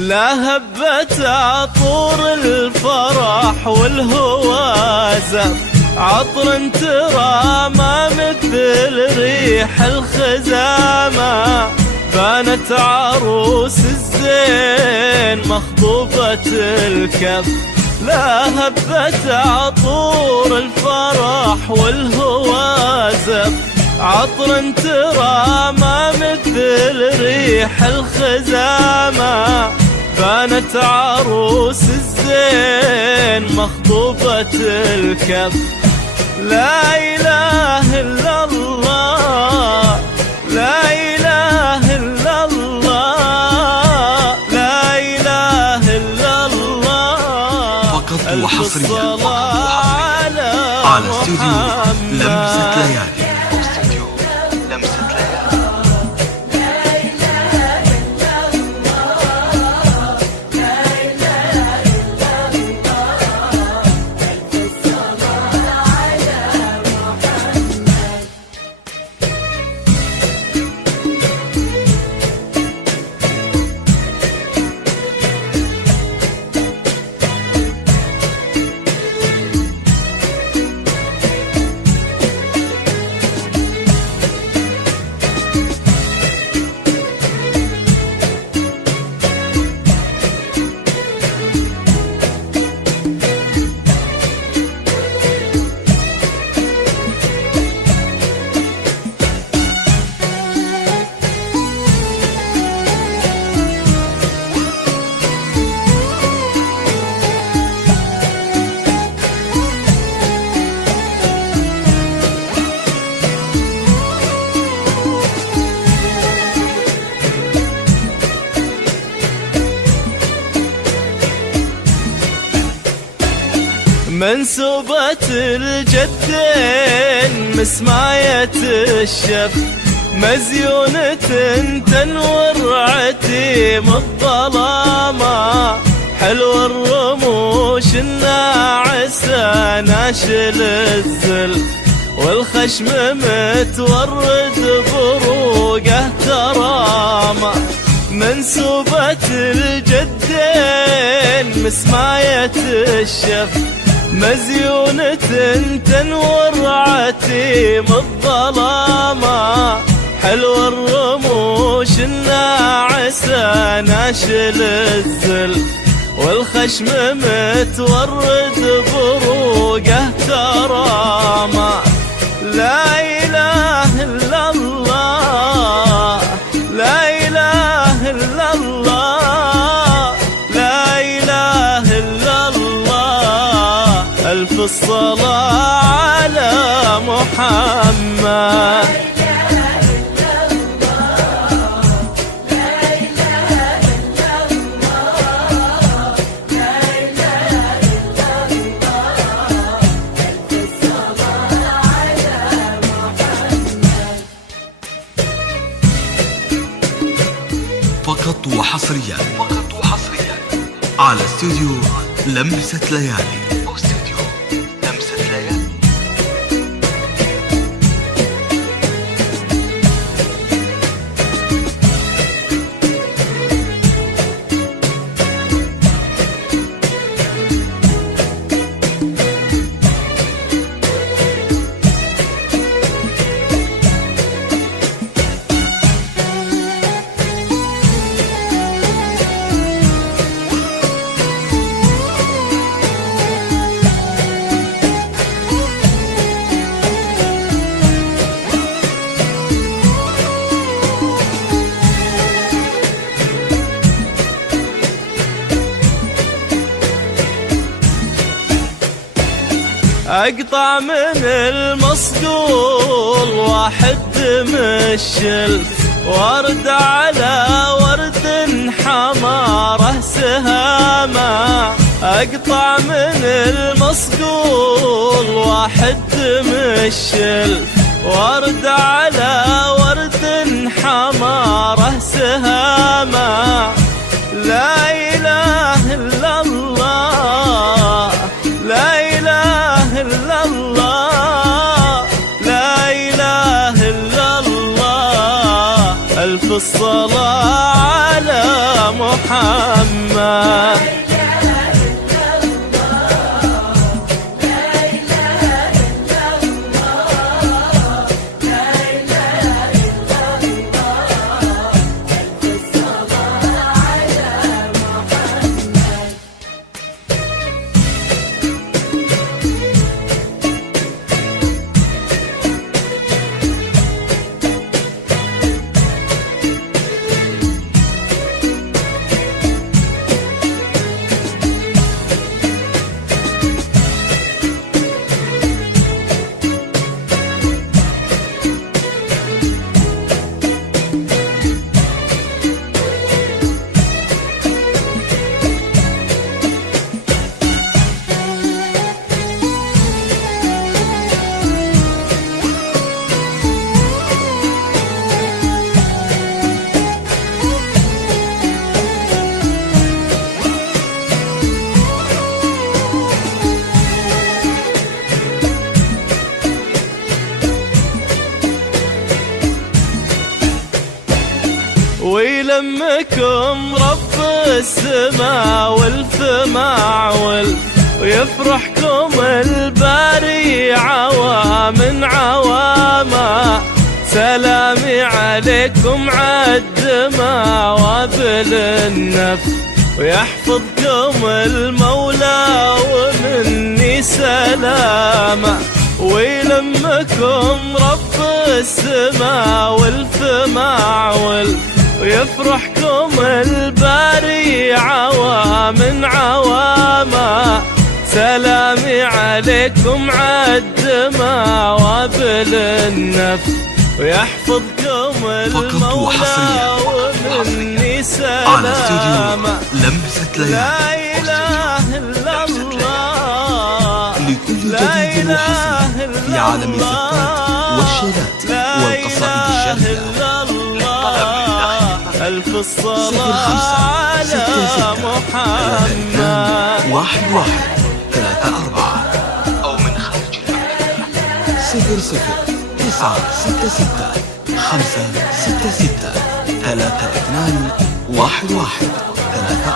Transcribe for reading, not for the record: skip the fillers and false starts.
لا هبت عطور الفرح والهوازة، عطر ترى ما مثل ريح الخزامة. بانت عروس الزين مخضوبة الكف، لا هبت عطور الفرح والهوازة، عطر ترى ما مثل ريح الخزامة. بانت عروس الزين مخضوبة الكف. لا إله إلا الله، لا إله إلا الله، لا إله إلا الله. فقط وحصريا على استوديو لمسة ليالي. منسوبة الجدين مسماية الشف، مزيونة تنور عتيم الظلامة. حلو الرموش الناعسة ناشل الزل، والخشم متورد بروقه ترامة. منسوبة الجدين مسماية الشف، مزيونة تنور عتيم الظلامة. حلو الرموش الناعسة ناشل الزل، والخشم متورد بروقه ترامة. لا إله إلا الله، لا إله إلا الله، لا إله إلا الله. ألف الصلاة على محمد. فقط وحصريا على استوديو لمسة ليالي. أقطع من المصقول واحد مشل، ورد على ورد حماره سهامة. أقطع من المصقول واحد مشل، ورد على ورد حماره سهامة. لا إله إلا الله، لا إله إلا الله، لا إله إلا الله. ألف الصلاة على محمد. ويلمكم رب السماء والفماع ويفرحكم الباري عوام عواما. سلامي عليكم عالدماء وابل النفس ويحفظكم المولى ومني سلامة. ويلمكم رب السماء والفماع ويفرحكم الباري عوام عواما. سلامي عليكم عالدماء وابل النفس ويحفظكم المولى ومني سلامة. لمسة ليالي لا إله إلا الله، لكل جديد وحصري في عالم الزفات والشيلات والقصائد الشاهرة. ألف الصلاة على محمد. 1134 أو من خارج المملكة 00 966 566 32 11 34.